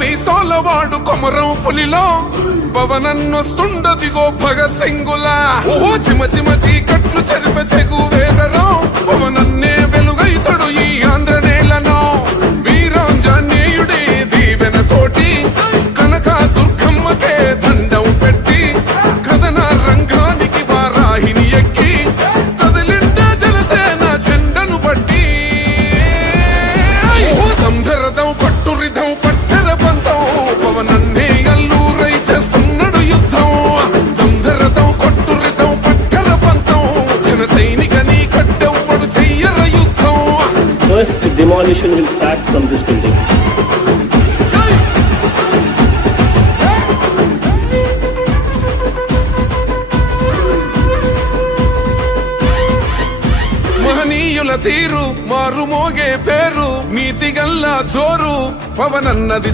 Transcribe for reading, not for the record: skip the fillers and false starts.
మీసోలవాడు కొమరం పులిలో పవనన్నొస్తుండదిగో భగత్ సింగులా ఓ చిమ చిమ చీకట్లు చెరిపే చెగు వేదరో పవనన్నే వెలుగైతడు ఈ ఆంధ్ర నేలను వీరాంజనేయుడి దీవెన తోటి కనక దుర్గమ్మకే దండం పెట్టి కథన రంగానికి వారాహిని ఎక్కి కదిలిండ జనసేన జెండను బట్టి దంధరదం పట్టురిధం పట్టెర పంతం పవనన్నే అల్లూరై చేస్తున్నాడు యుద్ధం దంధరదం కొట్టురిధం పట్టెర పంతం జన సైనికని కట్టెవ్వడు చెయ్యర యుద్ధం. First demolition will start from this building. మహనీయుల తీరు మారు మోగే పేరు నీతిగల్లా జోరు పవనన్నది